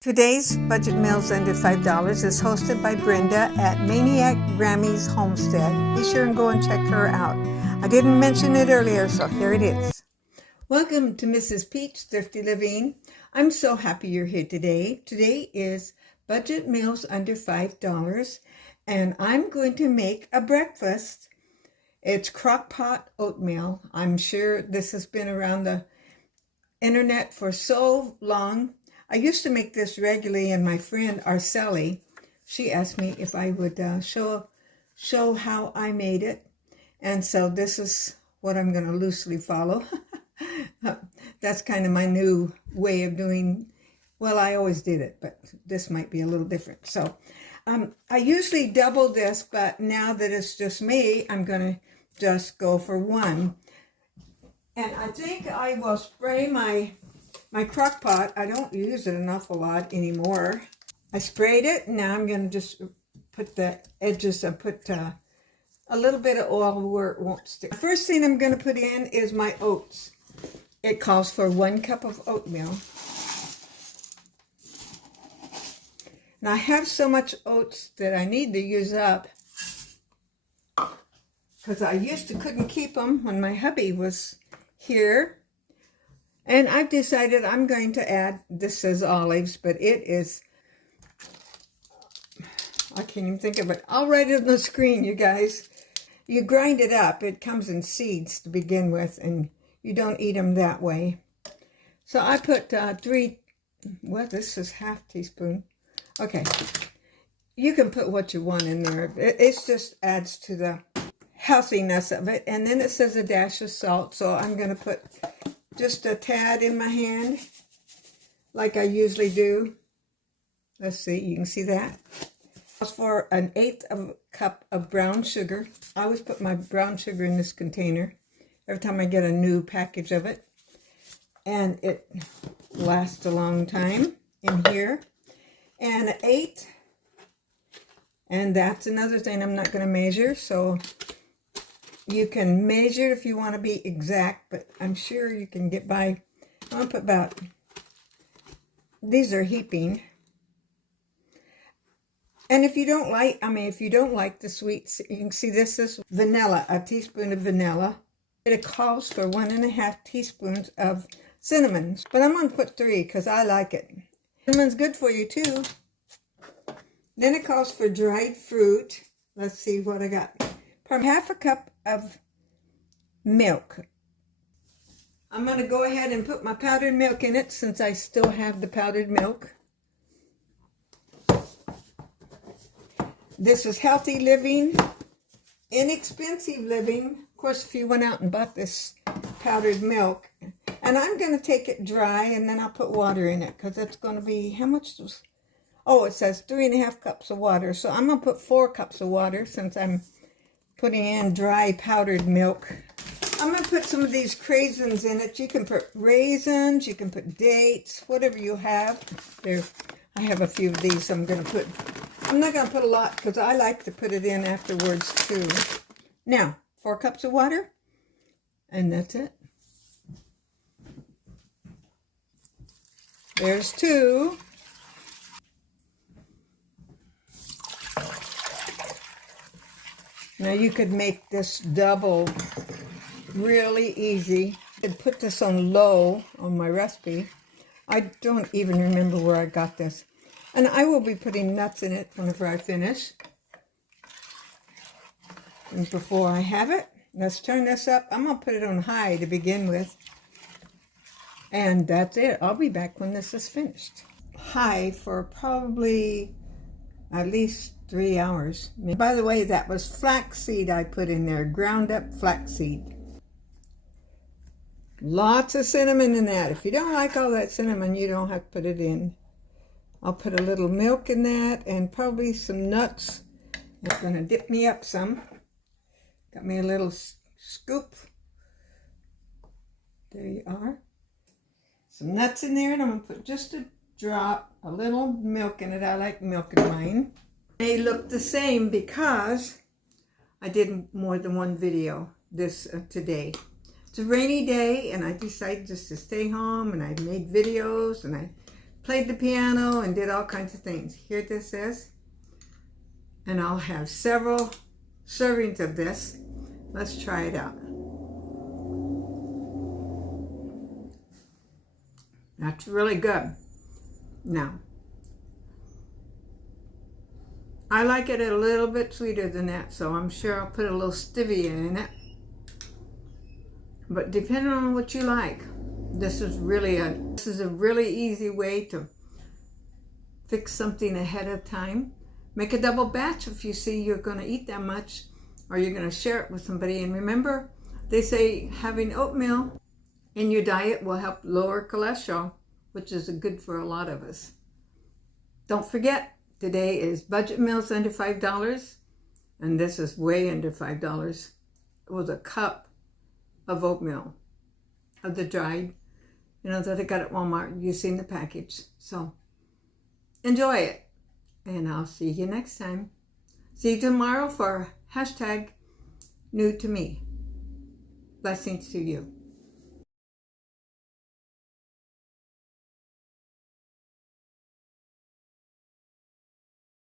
Today's Budget Meals Under $5 is hosted by Brenda at Maniac Grammy's Homestead. Be sure and go and check her out. I didn't mention it earlier, so here it is. Welcome to Mrs. Peach Thrifty Living. I'm so happy you're here today. Today is Budget Meals Under $5, and I'm going to make a breakfast. It's Crockpot oatmeal. I'm sure this has been around the internet for so long. I used to make this regularly, and my friend Arceli, she asked me if I would show how I made it. And so this is what I'm going to loosely follow. That's kind of my new way of doing, well, I always did it, but this might be a little different. So I usually double this, but now that it's just me, I'm going to just go for one. And I think I will spray my crock pot. I don't use it an awful lot anymore. I sprayed it, and now I'm going to just put the edges, I put a little bit of oil where it won't stick. The first thing I'm going to put in is my oats. It calls for 1 cup of oatmeal. Now I have so much oats that I need to use up, because I used to couldn't keep them when my hubby was here. And I've decided I'm going to add, this says olives, but it is, I can't even think of it. I'll write it on the screen, you guys. You grind it up. It comes in seeds to begin with, and you don't eat them that way. So I put this is half teaspoon. Okay. You can put what you want in there. It just adds to the healthiness of it. And then it says a dash of salt, so I'm going to put just a tad in my hand, like I usually do. Let's see, you can see that. For 1/8 of a cup of brown sugar. I always put my brown sugar in this container every time I get a new package of it. And it lasts a long time in here. And 1/8. And that's another thing I'm not going to measure, so you can measure if you want to be exact, but I'm sure you can get by. I'll put about, these are heaping. And if you don't like the sweets, you can see this is vanilla, a teaspoon of vanilla. It calls for 1.5 teaspoons of cinnamon, but I'm going to put 3 because I like it. Cinnamon's good for you too. Then it calls for dried fruit. Let's see what I got. From 1/2 cup of milk. I'm going to go ahead and put my powdered milk in it since I still have the powdered milk. This is healthy living, inexpensive living. Of course, if you went out and bought this powdered milk, and I'm going to take it dry, and then I'll put water in it, because it's going to be, how much? Oh, it says 3.5 cups of water. So I'm going to put 4 cups of water since I'm putting in dry powdered milk. I'm going to put some of these craisins in it. You can put raisins, you can put dates, whatever you have. There, I have a few of these I'm going to put. I'm not going to put a lot because I like to put it in afterwards too. Now, 4 cups of water, and that's it. There's 2. Now you could make this double really easy. I could put this on low on my recipe. I don't even remember where I got this. And I will be putting nuts in it whenever I finish. And before I have it, let's turn this up. I'm going to put it on high to begin with. And that's it. I'll be back when this is finished. High for probably at least 3 hours. By the way, that was flaxseed I put in there, ground up flaxseed. Lots of cinnamon in that. If you don't like all that cinnamon, you don't have to put it in. I'll put a little milk in that and probably some nuts. That's going to dip me up some. Got me a little scoop. There you are. Some nuts in there, and I'm going to put just a drop, a little milk in it. I like milk in mine. They look the same because I did more than one video today. It's a rainy day, and I decided just to stay home, and I made videos, and I played the piano and did all kinds of things. Here this is. And I'll have several servings of this. Let's try it out. That's really good. Now, I like it a little bit sweeter than that, so I'm sure I'll put a little stevia in it. But depending on what you like, this is a really easy way to fix something ahead of time. Make a double batch if you see you're going to eat that much, or you're going to share it with somebody. And remember, they say having oatmeal in your diet will help lower cholesterol, which is good for a lot of us. Don't forget, today is budget meals under $5, and this is way under $5. It was a cup of oatmeal, of the dried, that I got at Walmart. You've seen the package. So enjoy it, and I'll see you next time. See you tomorrow for #NewToMe. Blessings to you.